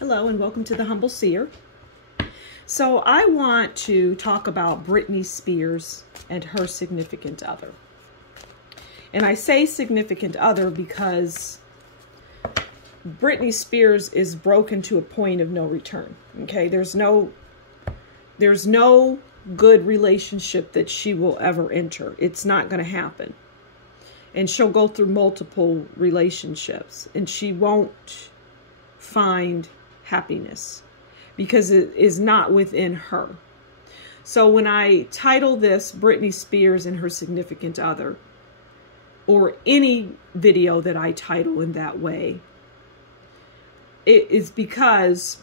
Hello and welcome to the Humble Seer. So I want to talk about Britney Spears and her significant other. And I say significant other because Britney Spears is broken to a point of no return. Okay, there's no good relationship that she will ever enter. It's not going to happen. And she'll go through multiple relationships and she won't find happiness because it is not within her. So when I title this Britney Spears and her significant other, or any video that I title in that way, it is because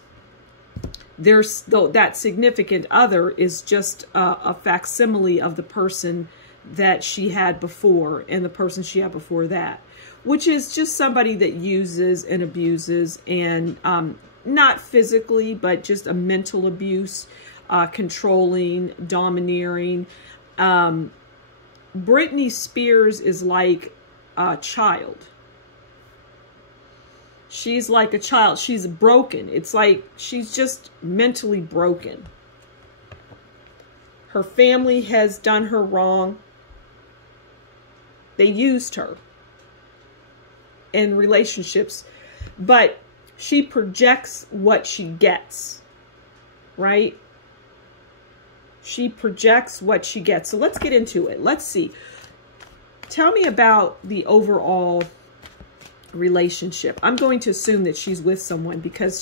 that significant other is just a facsimile of the person that she had before and the person she had before that, which is just somebody that uses and abuses and not physically, but just a mental abuse, controlling, domineering. Britney Spears is like a child. She's like a child. She's broken. It's like she's just mentally broken. Her family has done her wrong. They used her in relationships, but she projects what she gets, right? She projects what she gets. So let's get into it. Let's see. Tell me about the overall relationship. I'm going to assume that she's with someone because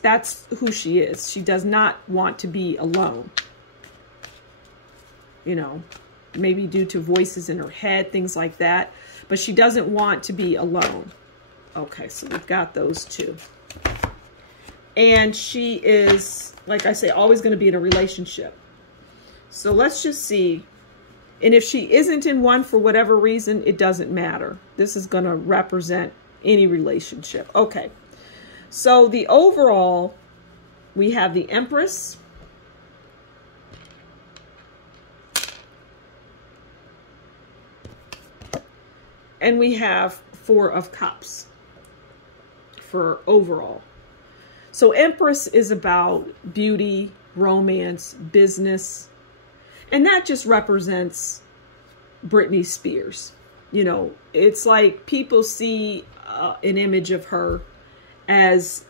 that's who she is. She does not want to be alone. You know, maybe due to voices in her head, things like that. But she doesn't want to be alone. Okay, so we've got those two. And she is, like I say, always going to be in a relationship. So let's just see. And if she isn't in one for whatever reason, it doesn't matter. This is going to represent any relationship. Okay, so the overall, we have the Empress. And we have Four of Cups for overall. So Empress is about beauty, romance, business. And that just represents Britney Spears. You know, it's like people see an image of her as,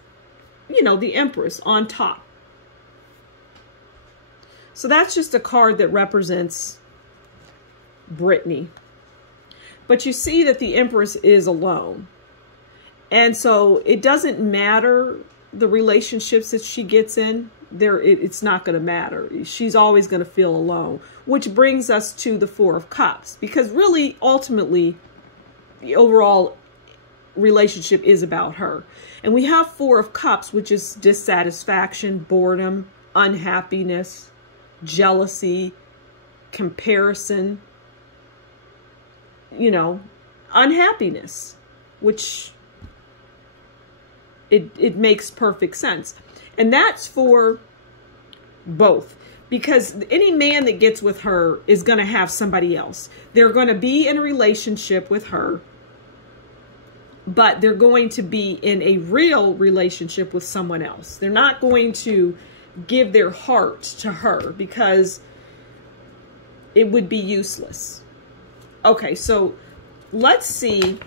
you know, the Empress on top. So that's just a card that represents Britney. But you see that the Empress is alone. And so it doesn't matter the relationships that she gets in. It's not going to matter. She's always going to feel alone. Which brings us to the Four of Cups. Because really, ultimately, the overall relationship is about her. And we have Four of Cups, which is dissatisfaction, boredom, unhappiness, jealousy, comparison, you know, unhappiness, which it makes perfect sense. And that's for both, because any man that gets with her is going to have somebody else. They're going to be in a relationship with her, but they're going to be in a real relationship with someone else. They're not going to give their heart to her because it would be useless. Okay, so let's see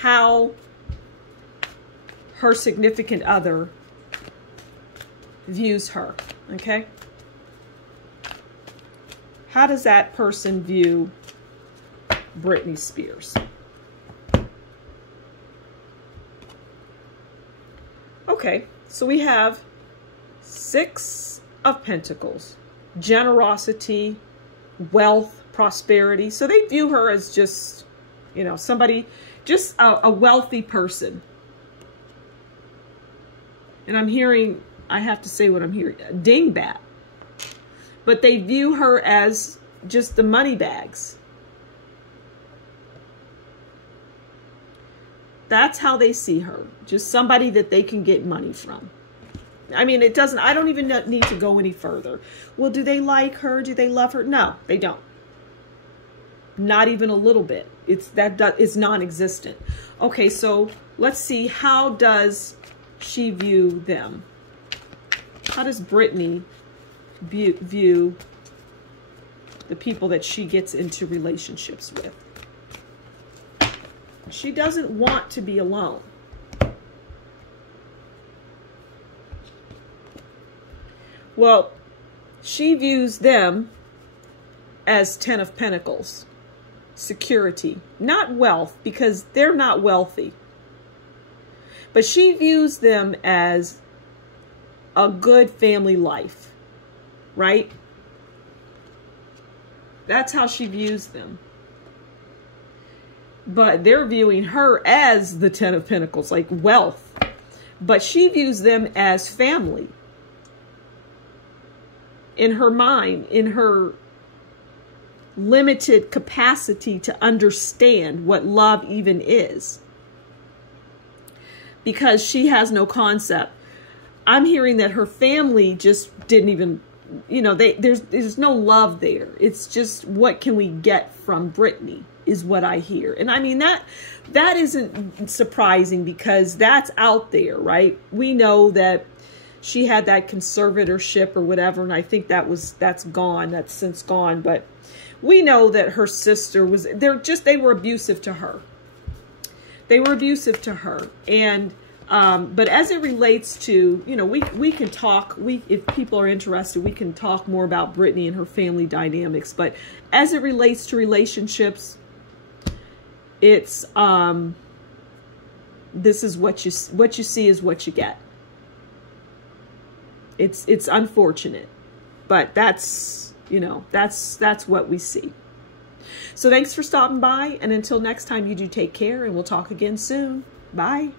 how her significant other views her, okay? How does that person view Britney Spears? Okay, so we have Six of Pentacles, generosity, wealth, prosperity. So they view her as just, you know, somebody, just a wealthy person. And I'm hearing, I have to say what I'm hearing, a dingbat. But they view her as just the money bags. That's how they see her. Just somebody that they can get money from. I mean, it doesn't, I don't even need to go any further. Well, do they like her? Do they love her? No, they don't. Not even a little bit. It's non-existent. Okay, so let's see, how does she view them? How does Britney view the people that she gets into relationships with? She doesn't want to be alone. Well, she views them as 10 of Pentacles. Security, not wealth, because they're not wealthy. But she views them as a good family life, right? That's how she views them. But they're viewing her as the 10 of Pentacles, like wealth. But she views them as family. In her mind, in her limited capacity to understand what love even is. Because she has no concept. I'm hearing that her family just didn't even, you know, there's no love there. It's just, what can we get from Britney is what I hear. And I mean, that isn't surprising, because that's out there, right? We know that she had that conservatorship or whatever, and I think that's gone. That's since gone. But we know that her sister was, they were abusive to her. They were abusive to her. And, but as it relates to, you know, we can talk, if people are interested, we can talk more about Britney and her family dynamics. But as it relates to relationships, it's, this is what you see is what you get. It's unfortunate, but that's, you know, that's what we see. So thanks for stopping by. And until next time, you do take care, and we'll talk again soon. Bye.